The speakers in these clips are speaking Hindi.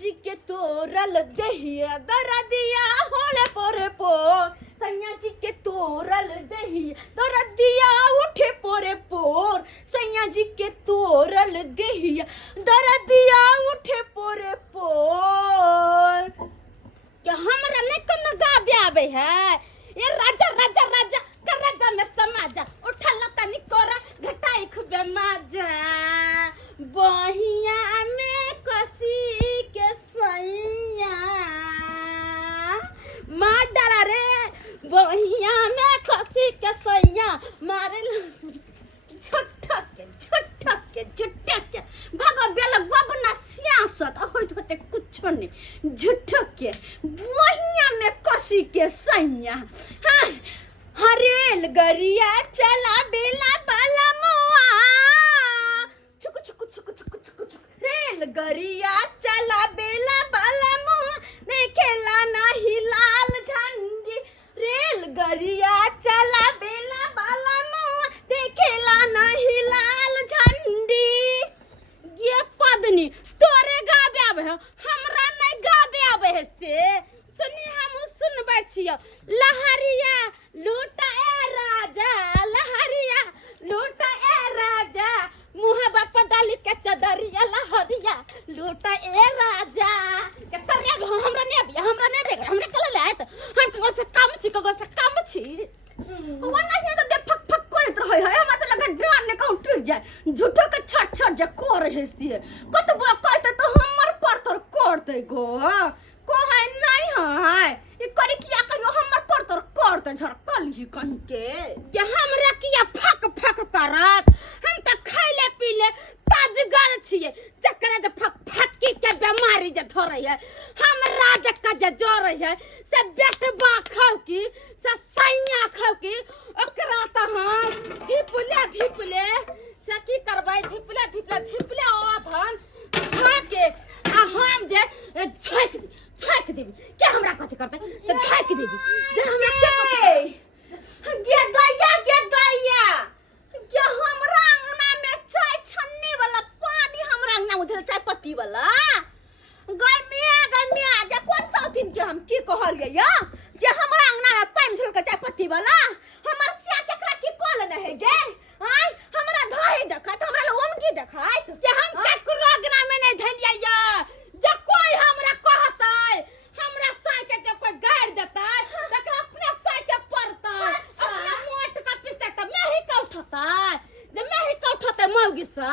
जी के तोरल दहिया दरदिया होले पोरे पो सैया जी के तोरल दहिया दरदिया उठे पोरे पोर सैया जी के तोरल दहिया दरदिया उठे पोरे पोर क्या हमरा नहीं कोनो गाबे आवे है ये राजा राजा राजा कर राजा में समाजा उठल तनी कोरा घटाई खुबे माजा बहिया में कसी के सैया मार डाला रे बहिया में कसी के सैया मारे झुट्ठा के भागो बेल बबना सियासत होइत होते कुछ नहीं झुट्ठो के बहिया में कसी के सैया हाँ हरेल गरिया चला बेला बाला मुआ छुक छुक छुक छुक छुक छुक रेल गरिया चला बेला बाला मुआ देखेला नहीं लाल झंडी रेल गरिया चला बेला बाला मुआ देखेला नहीं लाल झंडी ये पदनी तोरे गाबे आवे है हमरा नहीं गाबे आवे है से सुनी हम सुनबै छियो लहरिया लूटा ए राजा लहरिया लूटा ए राजा मुँह बाप डाली के चदरिया लहरिया लूटा ए राजा के तरिया हमरा नहीं बेग हमरा कल ले त हम को से काम छी वाला ये तो दे फक फक करत रहे है हम तो लगा ड्रान ने कहूं टूट जाए झूठो के छट जा को रहे से कतबो कहते तो हमर पर तोर करते गो को है नहीं है ये करे किया कहियो हमर पर तोर करते झरकली कहीं के हमरा किया फक फक करत हम त खैले पीले ताजगर छिए चक्कर जे फक फकी के बीमारी जे धरै है हमरा जे कजे जोरै है से बेटबा खाव की से सैया खाव की ओकरा त हम धिपले से की करबै धिपले ओथन खाके आ हम जे छक देबी के हमरा कथि करतै से छक देबी जे हमरा के दैया के हमरा अंगना में चाय छन्नी वाला पानी हमरा अंगना में चाय पत्ती वाला गर्मिया जे कौन सा दिन के हम की कहलिए या जे हमरा अंगना में पानी झल के चाय पत्ती वाला हमर सिया केकरा की कॉल न है गे हाय हमरा धोई देखत हमरा लोम की देखत जे हम केकरो अंगना में नहीं धलिया या जे कोई हमरा कहतै हमरा साई के जे कोई गाड़ देतै तकरा अपने साई के पड़तै अपने मोट का पिसतै त मैं ही का उठतै जे मैं ही का उठतै मौगी से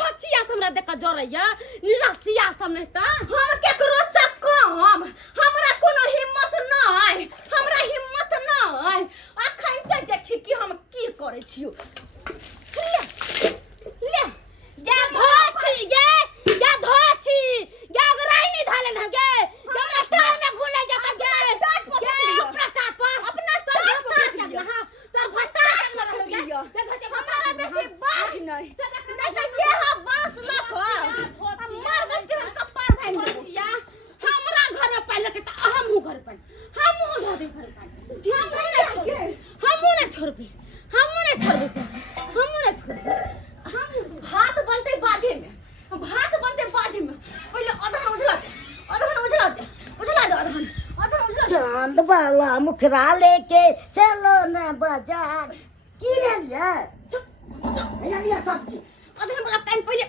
धचिया से हमरा देख जोरैया निरासिया सब नहीं त हम केकरो से कम हमरा कोनो हिम्मत नहीं हमरा हिम्मत नहीं अखन त देखी कि हम की करै छियो ले या धोची या धोची या गराई नहीं धालन है गे हमरा टाइम में घुले जाता गे अपना टापा अपना तो हां तो भटा कर रह गे हमरा बेसी बात नहीं त ये हा बास लख मार के कपार भांग दे हमरा घर में पहले के त हमहु घर पर हमहु धोदे घर पर हमहु न छोड़बी हम भात बनते बाधे में पहले उजला दे चांद वाला मुखरा लेके चलो ना बाजार की ले लिया सब्जी अधन वाला पैन पहले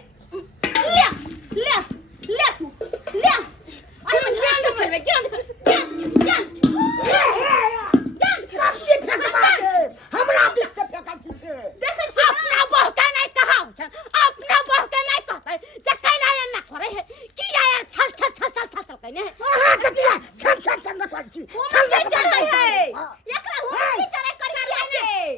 ले तू अरे मैं ध्यान सब्जी फेंकवा दे हमरा दिस से फेंका छी देखे छी अपना बहू के नहीं कहतै जे कैला ना करे है की आया छल कने छल न कर छी छल नहीं चढ़ै है एकरा हो की चढ़ै कर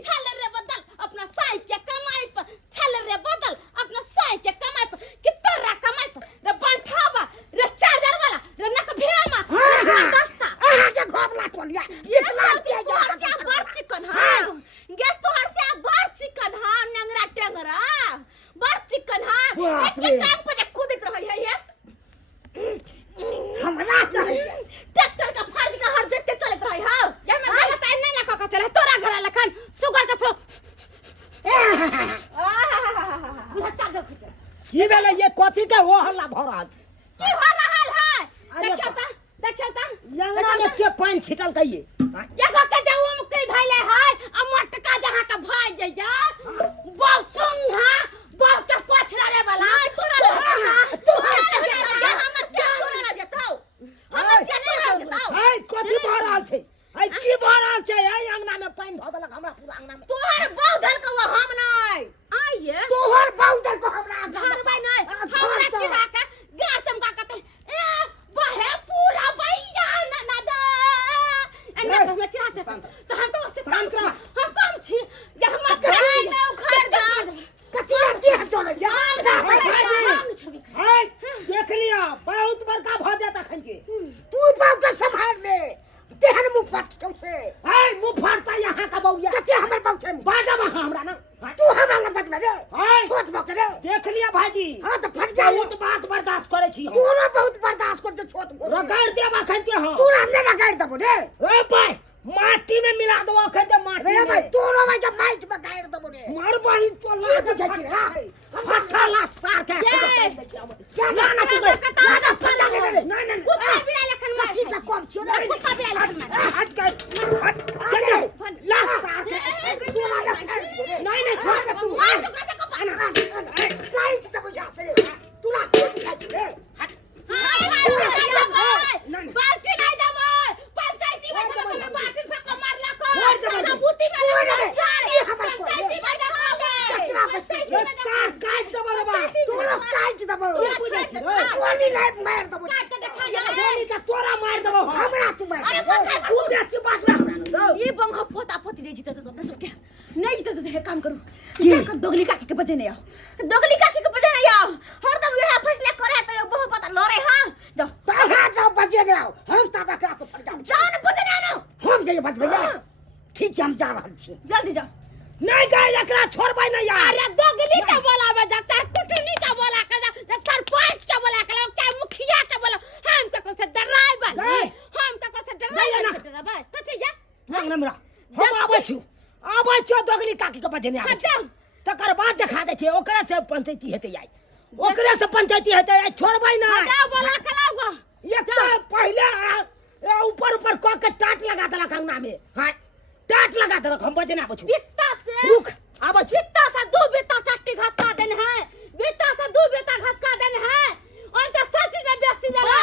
छल रे बदल अपना साई के कमाई पर छल रे बदल अपना साई के कमाई पर कि तोरा कमाई पर रे बंठावा रे चार्जर वाला रे नक भेमा दस्ता के घोबला टोलिया ये सब तोहर से बड़ चिकन हां गे तोहर से बड़ चिकन हां नंगरा टेंगरा बड़ चिकन हां एक टांग पे कूदत रहै है ये हमरा चाहिए ट्रैक्टर का फर्ज का हर जते चलत रही हां ये मैं गलत नहीं ना कह चले तोरा घर लखन सुगर का थो बुझा चार्जर खींच की भेले ये कथि के ओ हल्ला भरत की हो रहल है अरे देखियो ता लंगड़ा में के पानी छिटल कहिए जगह के जाऊ हम कई धैले है आ मटका जहां का भाई जइया बसुंहा बोल के कोछला रे वाला तोरा हमर से तोरा ना जताओ हमर से तोरा जताओ हाय कथि भराल छै हाय की भराल छै हाय अंगना में पानी ध देलक हमरा पूरा अंगना में तोहर बहु धल के हम नहीं आइए तोहर बहु धल को हमरा घर भाई नहीं हमरा चिढ़ा के गार चमका के ए बहे पूरा भैया ना दे अन्ना तो में चिढ़ा तो हम तो उससे हम कम छी ये हम कराई में उखड़ जा कथि के चले जा हाय देख लिया बहुत बड़का भ जाता खन के तू बात के संभाल ले तेहन मुंह फट छौ से हाय मुंह फटता यहां का बौया कते हमर बाऊ छै बाजा में हमरा ना तू हमरा ना बज में रे हाय छोट बक रे देख लिया भाजी हां तो फट जा बहुत बात बर्दाश्त करे छी तू ना बहुत बर्दाश्त कर दे छोट रगड़ देबा खन के हां तू ना रगड़ देबो रे रे भाई माटी में मिला दो खन दे माटी रे भाई तू ना भाई जब माटी में गाड़ देबो रे मार बहिन तो ला बुझै छी रे फटा ला सार के क्या ना ना तू ना फटा रे ना कुत्ता बिला लखन मार की से कम छ रे कुत्ता बिला लखन मार हट गए हट चल ला सार के तू ना नहीं नहीं छोड़ दे तू मार तो कैसे को पाना काई से बुझा से तू ना कुछ खाई रे हट बाल्टी नहीं दबो पंचायती में चलो बाल्टी फेंक के मार ला को सबूती में पंचायती में दबोगे सार काट दबो रे बा तू लोग काट दबो बुझै छी गोली लाइट मार दबो काट के देखा गोली का तोरा मार दबो हमरा तू मार अरे तू बेसी बात हमरा ये बंग पोता पोती नहीं जीते तो अपने सब के नहीं जीते तो एक काम करो ये दोगली काकी के बजे नहीं आओ दोगली काकी के बजे नहीं आओ हरदम यहां फैसला करे तो बहुत पता लड़े हां जाओ तहा जाओ बजे नहीं आओ हम तबा क्लास पर जाओ जाओ न बजे नहीं आओ हम जाइए बज भैया ठीक है हम जा रहल छी जल्दी जाओ नहीं जाए एकरा छोड़बै नहीं यार अरे दोगली के बोलावे जा तार कुटनी के बोला के जा सरपंच के बोला के चाहे मुखिया के बोला हम के से डराइबा हम के से डराइबा कथि जा नहीं हमरा हम आबै छी दोगली काकी के बजे नहीं आबै तकर बाद देखा दे छै ओकरा से पंचायती हेतै आई ओकरा से पंचायती हेतै आई छोड़बै ना जा बोला के लाओ एक तो पहले ऊपर ऊपर क के टाट लगा देलक अंगना में हां टाट लगा देलक हम बजे ना आबै छी बित्ता से रुक आबै छी बित्ता से दो बित्ता चट्टी घसका देन है बित्ता से दो बित्ता घसका देन है और तो सच में बेसी देला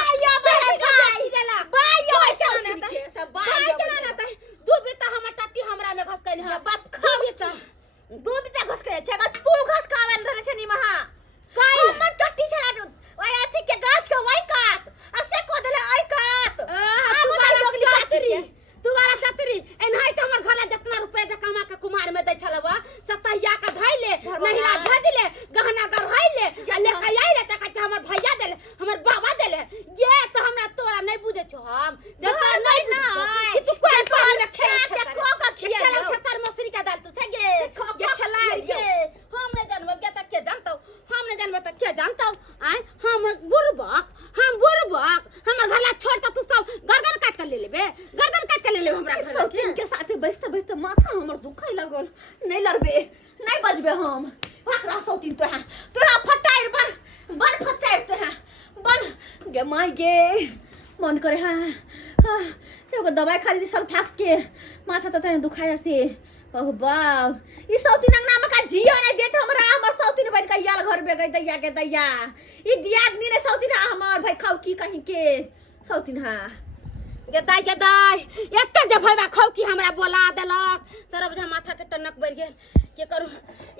भाई देला भाई ऐसे ना सब भाई केना ना दो बित्ता हमर टट्टी हमरा में घसकैन है बाप खा बित्ता दो बित्ता घसकै छै अगर तू घसकावन धरे छै नी महा काई हमर टट्टी छला ओय अथी के गाछ के ओय काट असे को देले ओय काट तुम्हारा छतरी एनहाई त हमर घरे जितना रुपया जे कमा के कुमार में दै छलवा सतैया का धैले महिला भेजले गहना गढ़ैले लेके आइले त कहै हमर भैया देले हमर बाबा देले ये तो हमरा तोरा नहीं बुझे छो हम देखा नहीं ना कि तू कोई पाल में खेल खेतर मसरी का दाल तू छै ये खेला ये हम नहीं जानब के तक के जानतो हम नहीं जानब त के जानतो आय हम बुरबक हमर घरला छोड़ त तू सब गर्दन काट के ले लेबे गर्दन काट के ले लेबे हमरा घर सौतीन के साथे बैठते बैठते माथा हमर दुखाई लागल नहीं लड़बे नहीं बजबे हम भाकरा सौतीन तो है फटाइर बन फचाइर तो है बन गे माय गे मन करे हां एगो दवाई खरीदी सल्फैक्स के माथा त तने दुखाई से ओह बाव ई सौतीन अंगना में का जियो नहीं देत हमरा हमर सौतीन बन के याल घर में गई दैया के दैया ई दियादनी ने सौतीन हमर भाई खाऊ की कहीं के सौतीन हां के दाई एते जे भइबा खाऊ की हमरा बोला देलक सरब जे माथा के टनक बढ़ गेल के करू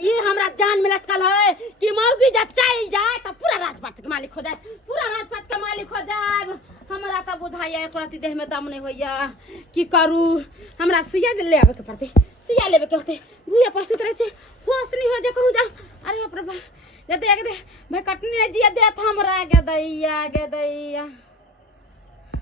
ई हमरा जान में लटकल है कि मौगी जा चल जाए त पूरा राजपाट के मालिक हो जाए पूरा राजपाट के मालिक हो जाए हमरा त बुझाइए एको रति देह में दम नहीं होइया की करू हमरा सुइया ले आवे के पड़ते सुइया लेवे के होते भूया पर सुत रहे छे होश नहीं हो जे करू जा अरे बाप रे बा दे भाई कटनी जिया दे हमरा के दैया